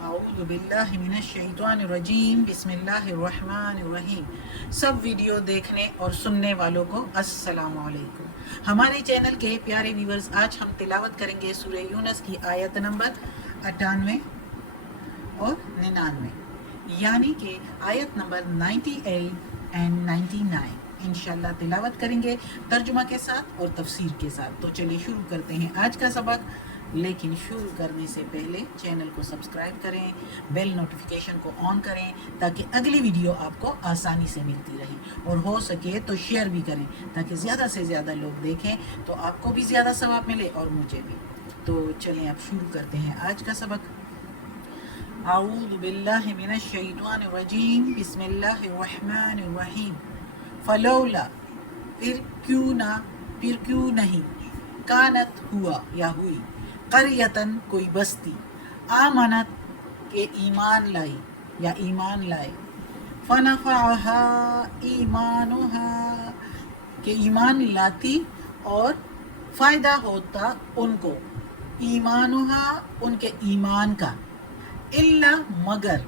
اعوذ باللہ من الشیطان الرجیم بسم اللہ الرحمن الرحیم۔ سب ویڈیو دیکھنے اور سننے والوں کو السلام علیکم۔ ہمارے چینل کے پیارے ویورز، آج ہم تلاوت کریں گے سورہ یونس کی آیت نمبر 98 اور 99، یعنی کہ آیت نمبر 98 اینڈ 99 انشاءاللہ تلاوت کریں گے ترجمہ کے ساتھ اور تفسیر کے ساتھ۔ تو چلیے شروع کرتے ہیں آج کا سبق، لیکن شروع کرنے سے پہلے چینل کو سبسکرائب کریں، بیل نوٹیفیکیشن کو آن کریں تاکہ اگلی ویڈیو آپ کو آسانی سے ملتی رہے، اور ہو سکے تو شیئر بھی کریں تاکہ زیادہ سے زیادہ لوگ دیکھیں تو آپ کو بھی زیادہ ثواب ملے اور مجھے بھی۔ تو چلیں اب شروع کرتے ہیں آج کا سبق۔ اعوذ باللہ من الشیطان الرجیم بسم اللہ الرحمن الرحیم۔ فلولا، پھر کیوں نہیں، کانت، ہوا یا ہوئی، قریتن، کوئی بستی، آمنت، کہ ایمان لائی یا ایمان لائے، فنفعها ایمانها، کہ ایمان لاتی اور فائدہ ہوتا ان کو، ایمانها، ان کے ایمان کا، الا، مگر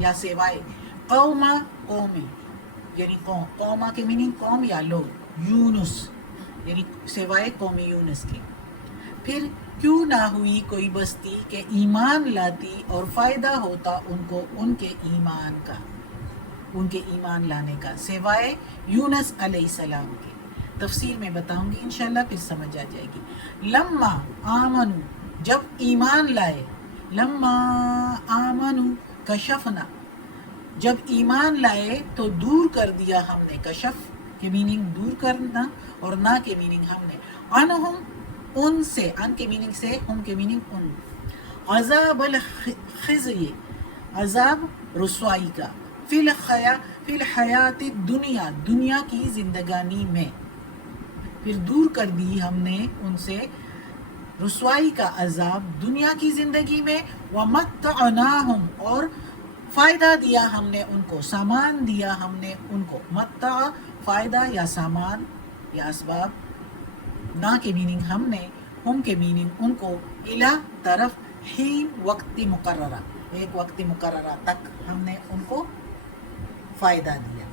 یا سوائے، قوم، یعنی قوم کے میننگ قوم یا لوگ، یونس یعنی سوائے قوم یونس کے۔ پھر کیوں نہ ہوئی کوئی بستی کہ ایمان لاتی اور فائدہ ہوتا ان کو ان کے ایمان کا، ان کے ایمان لانے کا، سوائے یونس علیہ السلام کے۔ تفسیر میں بتاؤں گی انشاءاللہ، پھر سمجھ آ جائے گی۔ لما آمنو، جب ایمان لائے، لما آمنو کشفنا، جب ایمان لائے تو دور کر دیا ہم نے، کشف کے میننگ دور کرنا اور نہ کے میننگ ہم نے، عنہم، ان سے، ان کے میننگ سے، ہم کے میننگ ان، عذاب الخزی، عذاب رسوائی کا، فی الحیات الدنیا، دنیا کی زندگانی میں، پھر دور کر دی ہم نے ان سے رسوائی کا عذاب دنیا کی زندگی میں، ومتعناہم، اور فائدہ دیا ہم نے ان کو، سامان دیا ہم نے ان کو، متع، فائدہ یا سامان یا اسباب، نہ کے میننگ ہم نے، ہم کے میننگ ان کو، الہ، طرف، حین، وقت مقررہ، ایک وقت مقررہ تک ہم نے ان کو فائدہ دیا۔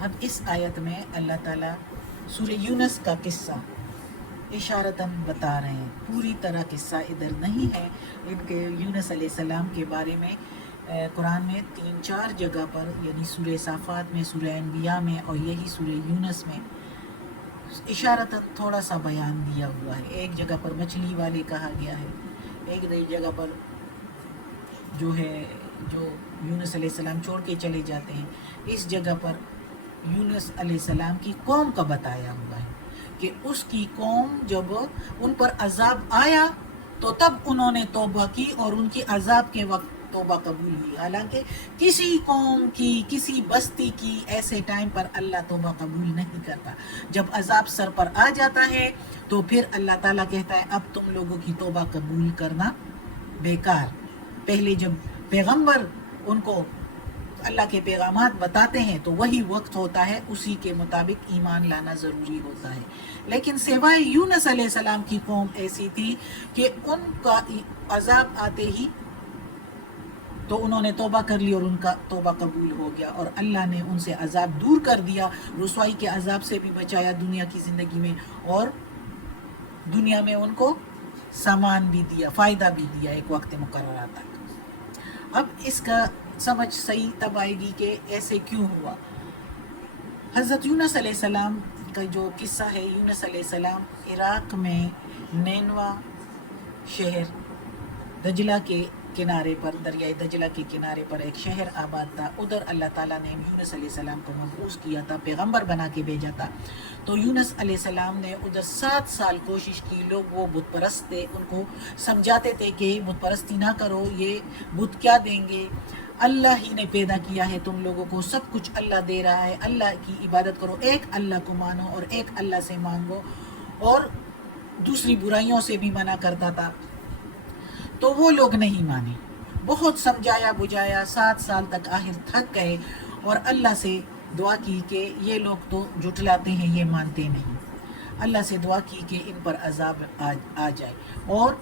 اب اس آیت میں اللہ تعالیٰ سورہ یونس کا قصہ اشارتاً بتا رہے ہیں، پوری طرح قصہ ادھر نہیں ہے، ان کے یونس علیہ السلام کے بارے میں قرآن میں 3-4 جگہ پر، یعنی سورہ صافات میں، سورہ انبیاء میں اور یہی سورہ یونس میں اشارتاً تھوڑا سا بیان دیا ہوا ہے۔ ایک جگہ پر مچھلی والے کہا گیا ہے، ایک جگہ پر جو یونس علیہ السلام چھوڑ کے چلے جاتے ہیں، اس جگہ پر یونس علیہ السلام کی قوم کا بتایا ہوا ہے کہ اس کی قوم جب ان پر عذاب آیا تو تب انہوں نے توبہ کی اور ان کی عذاب کے وقت توبہ قبول ہوئی۔ حالانکہ کسی قوم کی، کسی بستی کی ایسے ٹائم پر اللہ توبہ قبول نہیں کرتا۔ جب عذاب سر پر آ جاتا ہے تو پھر اللہ تعالیٰ کہتا ہے اب تم لوگوں کی توبہ قبول کرنا بیکار۔ پہلے جب پیغمبر ان کو اللہ کے پیغامات بتاتے ہیں تو وہی وقت ہوتا ہے، اسی کے مطابق ایمان لانا ضروری ہوتا ہے۔ لیکن سوائے یونس علیہ السلام کی قوم ایسی تھی کہ ان کا عذاب آتے ہی تو انہوں نے توبہ کر لی اور ان کا توبہ قبول ہو گیا، اور اللہ نے ان سے عذاب دور کر دیا، رسوائی کے عذاب سے بھی بچایا دنیا کی زندگی میں، اور دنیا میں ان کو سامان بھی دیا، فائدہ بھی دیا ایک وقت مقررہ تک۔ اب اس کا سمجھ صحیح تب آئے گی کہ ایسے کیوں ہوا۔ حضرت یونس علیہ السلام کا جو قصہ ہے، یونس علیہ السلام عراق میں نینوا شہر، دجلہ کے کنارے پر، دریائے دجلہ کے کنارے پر ایک شہر آباد تھا، ادھر اللہ تعالیٰ نے یونس علیہ السلام کو مبعوث کیا تھا، پیغمبر بنا کے بھیجا تھا۔ تو یونس علیہ السلام نے ادھر 7 سال کوشش کی، لوگ وہ بت پرست تھے، ان کو سمجھاتے تھے کہ بت پرستی نہ کرو، یہ بت کیا دیں گے، اللہ ہی نے پیدا کیا ہے تم لوگوں کو، سب کچھ اللہ دے رہا ہے، اللہ کی عبادت کرو، ایک اللہ کو مانو اور ایک اللہ سے مانگو، اور دوسری برائیوں سے بھی منع کرتا تھا۔ تو وہ لوگ نہیں مانے، بہت سمجھایا بجھایا، 7 سال تک آخر تھک گئے اور اللہ سے دعا کی کہ یہ لوگ تو جھٹلاتے ہیں، یہ مانتے نہیں۔ اللہ سے دعا کی کہ ان پر عذاب آ جائے، اور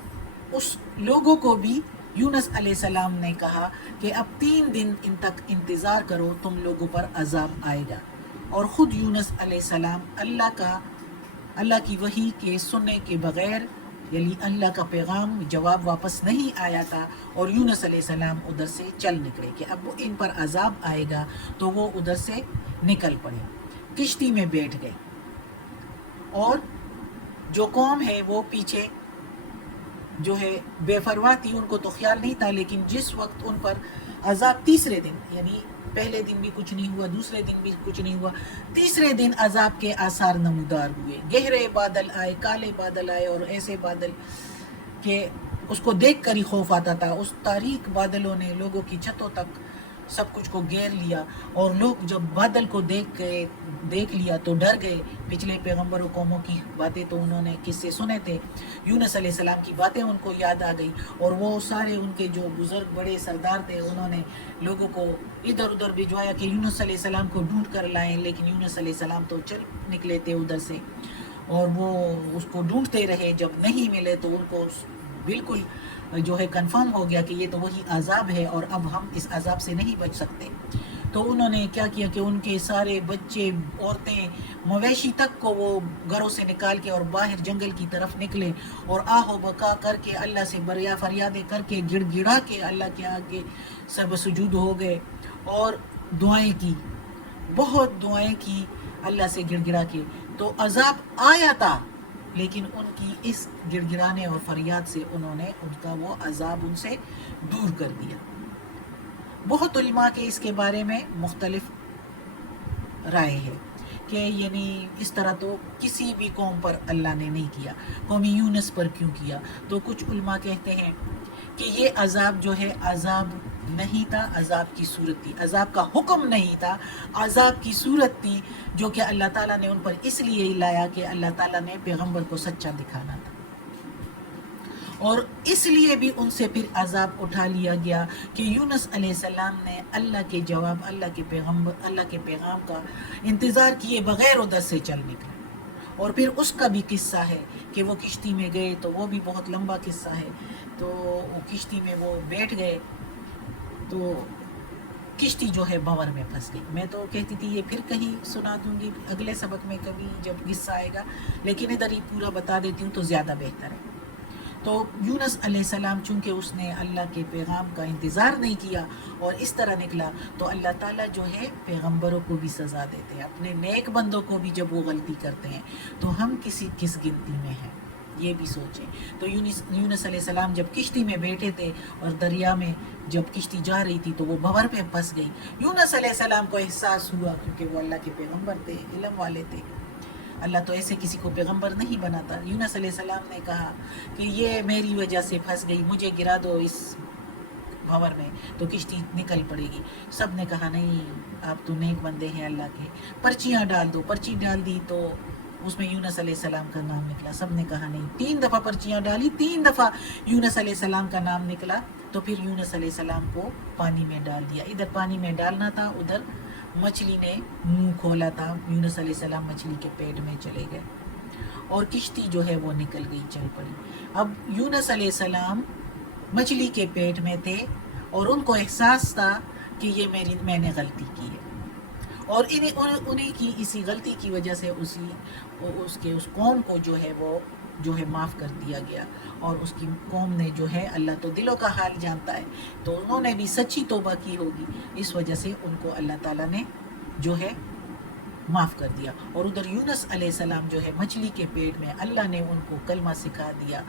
اس لوگوں کو بھی یونس علیہ السلام نے کہا کہ اب 3 دن ان تک انتظار کرو، تم لوگوں پر عذاب آئے گا. اور خود یونس علیہ السلام اللہ کی وحی کے سننے کے بغیر، یعنی اللہ کا پیغام جواب واپس نہیں آیا تھا، اور یونس علیہ السلام ادھر سے چل نکلے کہ اب ان پر عذاب آئے گا، تو وہ ادھر سے نکل پڑے، کشتی میں بیٹھ گئے. اور جو قوم ہے وہ پیچھے جو ہے بے پرواہ تھی، ان کو تو خیال نہیں تھا. لیکن جس وقت ان پر عذاب تیسرے دن، یعنی پہلے دن بھی کچھ نہیں ہوا، دوسرے دن بھی کچھ نہیں ہوا، تیسرے دن عذاب کے آثار نمودار ہوئے. گہرے بادل آئے، کالے بادل آئے، اور ایسے بادل کہ اس کو دیکھ کر ہی خوف آتا تھا. اس تاریک بادلوں نے لوگوں کی چھتوں تک سب کچھ کو گھیر لیا، اور لوگ جب بادل کو دیکھ لیا تو ڈر گئے. پچھلے پیغمبروں قوموں کی باتیں تو انہوں نے قصے سنے تھے، یونس علیہ السلام کی باتیں ان کو یاد آ گئی، اور وہ سارے ان کے جو بزرگ بڑے سردار تھے انہوں نے لوگوں کو ادھر ادھر بھجوایا کہ یونس علیہ السلام کو ڈھونڈ کر لائیں. لیکن یونس علیہ السلام تو چل نکلے تھے ادھر سے، اور وہ اس کو ڈھونڈتے رہے. جب نہیں ملے تو ان کو بالکل جو ہے کنفرم ہو گیا کہ یہ تو وہی عذاب ہے، اور اب ہم اس عذاب سے نہیں بچ سکتے. تو انہوں نے کیا کیا کہ ان کے سارے بچے، عورتیں، مویشی تک کو وہ گھروں سے نکال کے اور باہر جنگل کی طرف نکلے، اور آہ و بکا کر کے اللہ سے بریا فریادیں کر کے گڑ گڑا کے اللہ کے آگے سب سجود ہو گئے، اور دعائیں کی، بہت دعائیں کی اللہ سے گڑ گڑا کے. تو عذاب آیا تھا، لیکن ان کی اس گڑ گڑانے اور فریاد سے انہوں نے ان کا وہ عذاب ان سے دور کر دیا. بہت علماء کے اس کے بارے میں مختلف رائے ہے کہ یعنی اس طرح تو کسی بھی قوم پر اللہ نے نہیں کیا، قوم یونس پر کیوں کیا؟ تو کچھ علماء کہتے ہیں کہ یہ عذاب جو ہے عذاب نہیں تھا، عذاب کی صورت تھی. عذاب کا حکم نہیں تھا، عذاب کی صورت تھی، جو کہ اللہ تعالیٰ نے ان پر اس لیے لایا کہ اللہ تعالیٰ نے پیغمبر کو سچا دکھانا تھا. اور اس لیے بھی ان سے پھر عذاب اٹھا لیا گیا کہ یونس علیہ السلام نے اللہ کے جواب، اللہ کے پیغام کا انتظار کیے بغیر ادھر سے چل نکلے. اور پھر اس کا بھی قصہ ہے کہ وہ کشتی میں گئے، تو وہ بھی بہت لمبا قصہ ہے. تو وہ کشتی میں وہ بیٹھ گئے، تو کشتی جو ہے بھنور میں پھنس گئی. میں تو کہتی تھی یہ پھر کہیں سنا دوں گی اگلے سبق میں کبھی جب قصہ آئے گا، لیکن ادھر ہی پورا بتا دیتی ہوں تو زیادہ بہتر ہے. تو یونس علیہ السلام چونکہ اس نے اللہ کے پیغام کا انتظار نہیں کیا اور اس طرح نکلا، تو اللہ تعالیٰ جو ہے پیغمبروں کو بھی سزا دیتے ہیں، اپنے نیک بندوں کو بھی جب وہ غلطی کرتے ہیں. تو ہم کس گنتی میں ہیں یہ بھی سوچیں. تو یونس علیہ السلام جب کشتی میں بیٹھے تھے اور دریا میں جب کشتی جا رہی تھی تو وہ بھنور پہ پھنس گئی. یونس علیہ السلام کو احساس ہوا، کیونکہ وہ اللہ کے پیغمبر تھے، علم والے تھے، اللہ تو ایسے کسی کو پیغمبر نہیں بناتا. یونس علیہ السلام نے کہا کہ یہ میری وجہ سے پھنس گئی، مجھے گرا دو اس بھنور میں تو کشتی نکل پڑے گی. سب نے کہا نہیں، آپ تو نیک بندے ہیں اللہ کے، پرچیاں ڈال دو. پرچی ڈال دی تو اس میں یونس علیہ السلام کا نام نکلا. سب نے کہا نہیں. 3 دفعہ پرچیاں ڈالی، 3 دفعہ یونس علیہ السلام کا نام نکلا. تو پھر یونس علیہ السلام کو پانی میں ڈال دیا. ادھر پانی میں ڈالنا تھا، ادھر مچھلی نے منہ کھولا تھا. یونس علیہ السلام مچھلی کے پیٹ میں چلے گئے اور کشتی جو ہے وہ نکل گئی، چل پڑی. اب یونس علیہ السلام مچھلی کے پیٹ میں تھے اور ان کو احساس تھا کہ یہ میں نے غلطی کی ہے، اور انہیں کی اسی غلطی کی وجہ سے اس قوم کو جو ہے معاف کر دیا گیا. اور اس کی قوم نے جو ہے، اللہ تو دلوں کا حال جانتا ہے، تو انہوں نے بھی سچی توبہ کی ہوگی، اس وجہ سے ان کو اللہ تعالیٰ نے جو ہے معاف کر دیا. اور ادھر یونس علیہ السلام جو ہے مچھلی کے پیٹ میں، اللہ نے ان کو کلمہ سکھا دیا،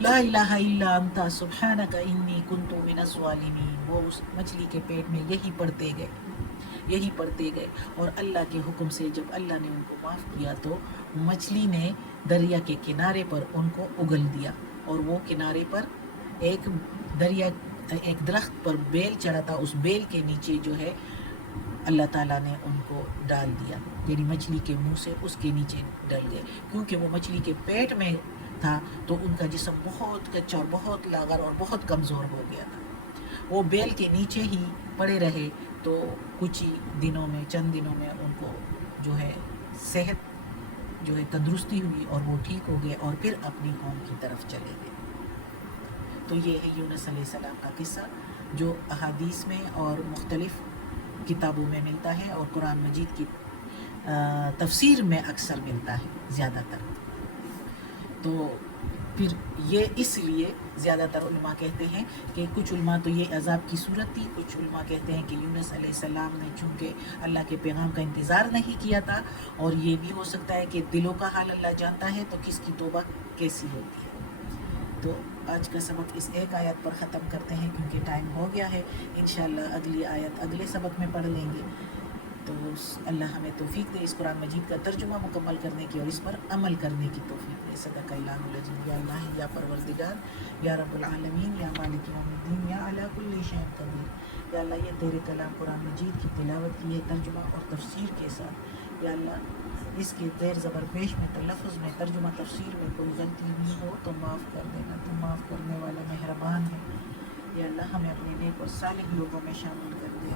لا الہ الا انت سبحانک انی کنت من الظالمین. وہ اس مچھلی کے پیٹ میں یہی پڑھتے گئے اور اللہ کے حکم سے جب اللہ نے ان کو معاف کیا تو مچھلی نے دریا کے کنارے پر ان کو اگل دیا. اور وہ کنارے پر ایک درخت پر بیل چڑھا تھا، اس بیل کے نیچے جو ہے اللہ تعالیٰ نے ان کو ڈال دیا، یعنی مچھلی کے منہ سے اس کے نیچے ڈل گئے. کیونکہ وہ مچھلی کے پیٹ میں تھا تو ان کا جسم بہت کچا اور بہت لاغر اور بہت کمزور ہو گیا تھا. وہ بیل کے نیچے ہی پڑے رہے تو چند دنوں میں ان کو جو ہے صحت جو ہے تندرستی ہوئی اور وہ ٹھیک ہو گئے اور پھر اپنی قوم کی طرف چلے گئے. تو یہ ہے یونس علیہ السلام کا قصہ جو احادیث میں اور مختلف کتابوں میں ملتا ہے اور قرآن مجید کی تفسیر میں اکثر ملتا ہے زیادہ تر. تو پھر یہ اس لیے زیادہ تر علماء کہتے ہیں کہ کچھ علماء تو یہ عذاب کی صورت تھی، کچھ علماء کہتے ہیں کہ یونس علیہ السلام نے چونکہ اللہ کے پیغام کا انتظار نہیں کیا تھا، اور یہ بھی ہو سکتا ہے کہ دلوں کا حال اللہ جانتا ہے تو کس کی توبہ کیسی ہوتی ہے. تو آج کا سبق اس ایک آیت پر ختم کرتے ہیں کیونکہ ٹائم ہو گیا ہے. انشاءاللہ اگلی آیت اگلے سبق میں پڑھ لیں گے. تو اللہ ہمیں توفیق دے اس قرآن مجید کا ترجمہ مکمل کرنے کی اور اس پر عمل کرنے کی توفیق دے. صدق اللہ العظیم. یا اللہ یا پروردگار یا رب العالمین یا مالک یوم الدین یا علی کل شیء قدیر. یا اللہ یہ تیرے کلام قرآن مجید کی تلاوت کی ہے ترجمہ اور تفسیر کے ساتھ. یا اللہ اس کے زیر زبر پیش میں تلفظ میں ترجمہ تفسیر میں کوئی غلطی بھی ہو تو معاف کر دینا، تو معاف کرنے والا مہربان ہے. یا اللہ ہمیں اپنے نیک اور صالح لوگوں میں شامل کر دے.